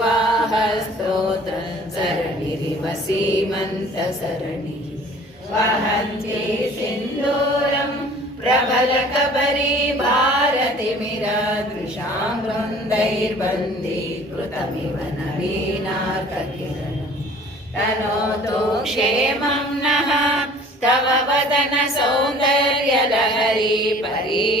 परिवाहस्तोत्र सरणिरिव सीमन्तसरणि वहन्ति सिन्दूरम् प्रबलकबरी भारतिमिरादृशां वृन्दैर्बन्दीकृतमिव नवीनार्ककिरणम् तनोतु क्षेमं नः तव वदन सौन्दर्यलहरी परिवाहस्तोत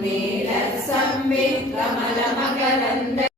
സമ്മേള സമ്മിൽ കമലമകലന്ദ